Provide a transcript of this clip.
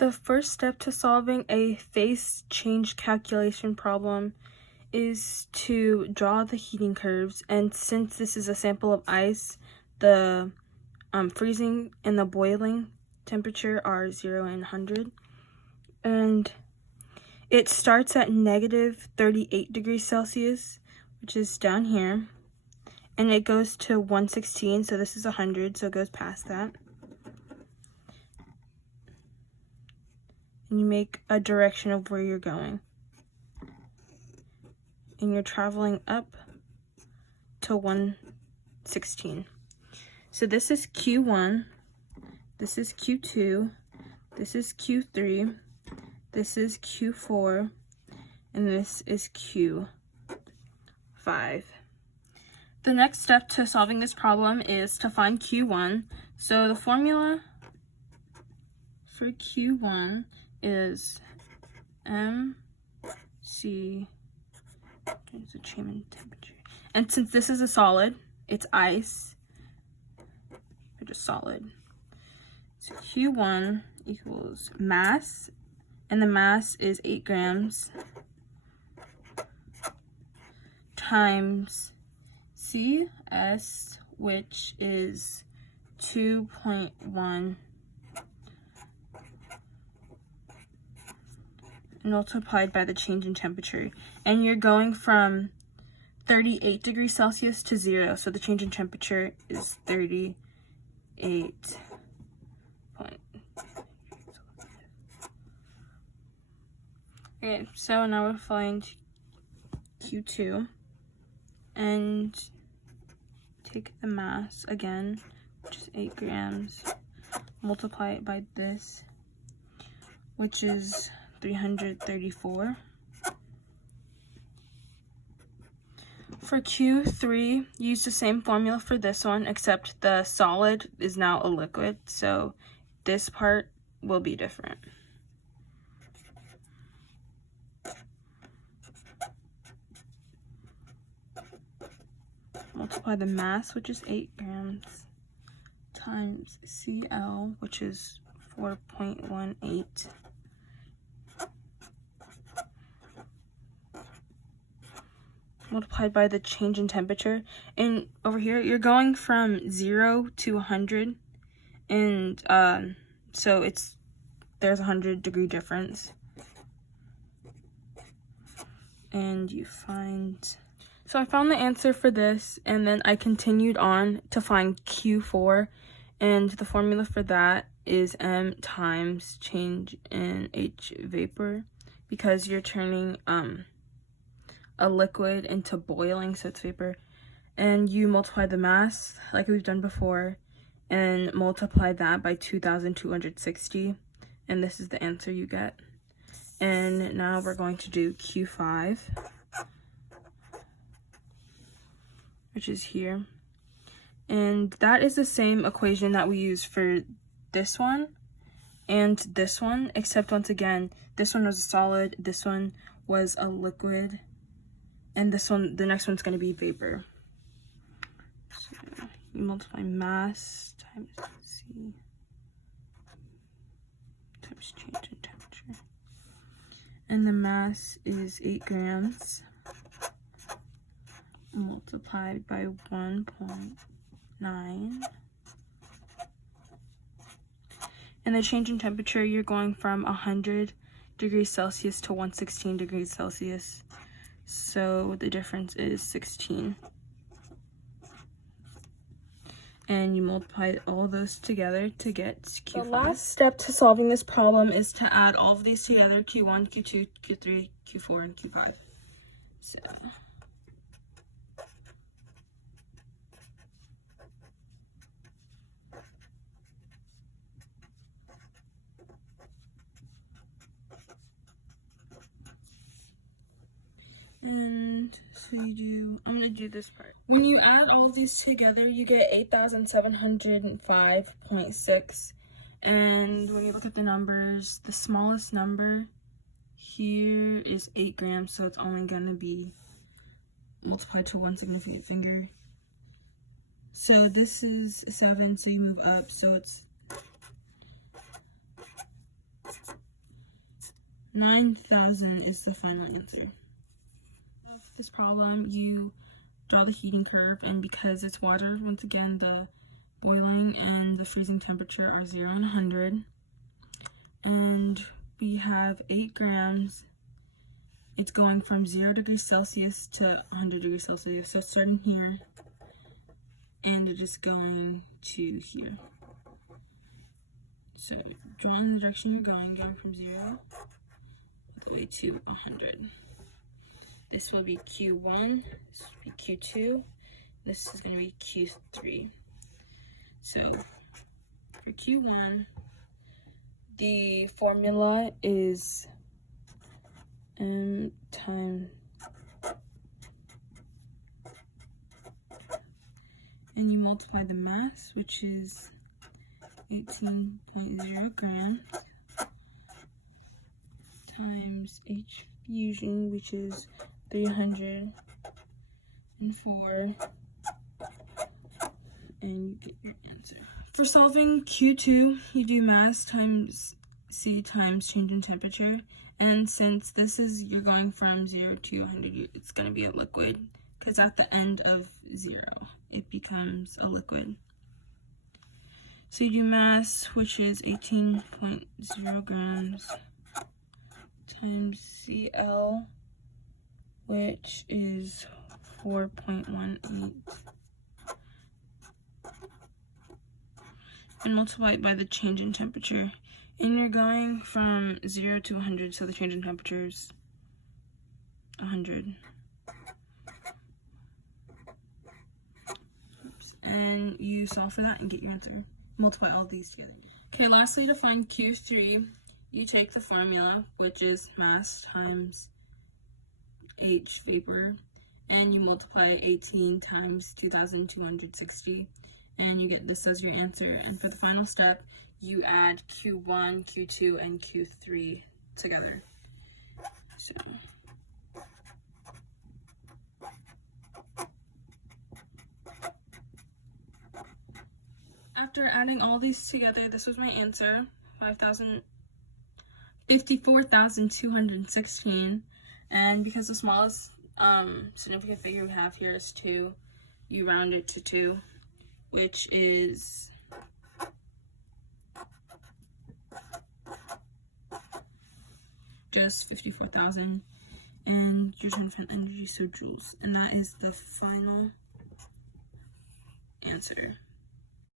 The first step to solving a phase change calculation problem is to draw the heating curves, and since this is a sample of ice, the freezing and the boiling temperature are 0 and 100, and it starts at negative 38 degrees Celsius, which is down here, and it goes to 116, so this is 100, so it goes past that. And you make a direction of where you're going. And you're traveling up to 116. So this is Q1, this is Q2, this is Q3, this is Q4, and this is Q5. The next step to solving this problem is to find Q1. So the formula for Q1 is MC, the change in temperature. And since this is a solid, it's ice, or just solid. So Q1 equals mass, and the mass is 8 grams, times CS, which is 2.1, multiplied by the change in temperature. And you're going from 38 degrees Celsius to 0, so the change in temperature is 38. Okay, so now we'll find Q2 and take the mass again, which is 8 grams, multiply it by this, which is 334. For Q3, use the same formula for this one, except the solid is now a liquid, so this part will be different. Multiply the mass, which is 8 grams, times CL, which is 4.18. Multiplied by the change in temperature. And over here, you're going from 0 to 100. And so there's a 100-degree difference. And you find... So I found the answer for this, and then I continued on to find Q4, and the formula for that is M times change in H vapor, because you're turning a liquid into boiling, so it's vapor, and you multiply the mass like we've done before, and multiply that by 2,260, and this is the answer you get. And now we're going to do Q5. Which is here, and that is the same equation that we use for this one and this one, except once again, this one was a solid, this one was a liquid, and this one, the next one's going to be vapor. So you multiply mass times C times change in temperature, and the mass is 8 grams. Multiplied by 1.9, and the change in temperature, you're going from 100 degrees Celsius to 116 degrees Celsius, so the difference is 16, and you multiply all those together to get Q5. The last step to solving this problem is to add all of these together: Q1, Q2, Q3, Q4, and Q5. So I'm going to do this part. When you add all of these together, you get 8,705.6. And when you look at the numbers, the smallest number here is 8 grams, so it's only going to be multiplied to one significant finger. So this is 7, so you move up, so it's 9,000 is the final answer. Of this problem, you draw the heating curve, and because it's water, once again, the boiling and the freezing temperature are 0 and 100. And we have 8 grams. It's going from 0 degrees Celsius to 100 degrees Celsius. So starting here, and it is going to here. So draw in the direction you're going from 0 all the way to 100. This will be Q1, this will be Q2, this is going to be Q3. So for Q1, the formula is M times, and you multiply the mass, which is 18.0 grams, times H fusion, which is 304, and you get your answer. For solving Q2, you do mass times C times change in temperature, and since this is, you're going from 0 to 100, it's going to be a liquid, because at the end of 0, it becomes a liquid. So you do mass, which is 18.0 grams, times CL, which is 4.18, and multiply it by the change in temperature. And you're going from 0 to 100, so the change in temperature is 100. And you solve for that and get your answer. Multiply all these together. Okay, lastly, to find Q3, you take the formula, which is mass times H vapor, and you multiply 18 times 2,260, and you get this as your answer. And for the final step, you add Q1, Q2, and Q3 together. So after adding all these together, this was my answer, 54,216. And because the smallest significant figure we have here is 2, you round it to 2, which is just 54,000. And you're trying to find energy, so joules. And that is the final answer.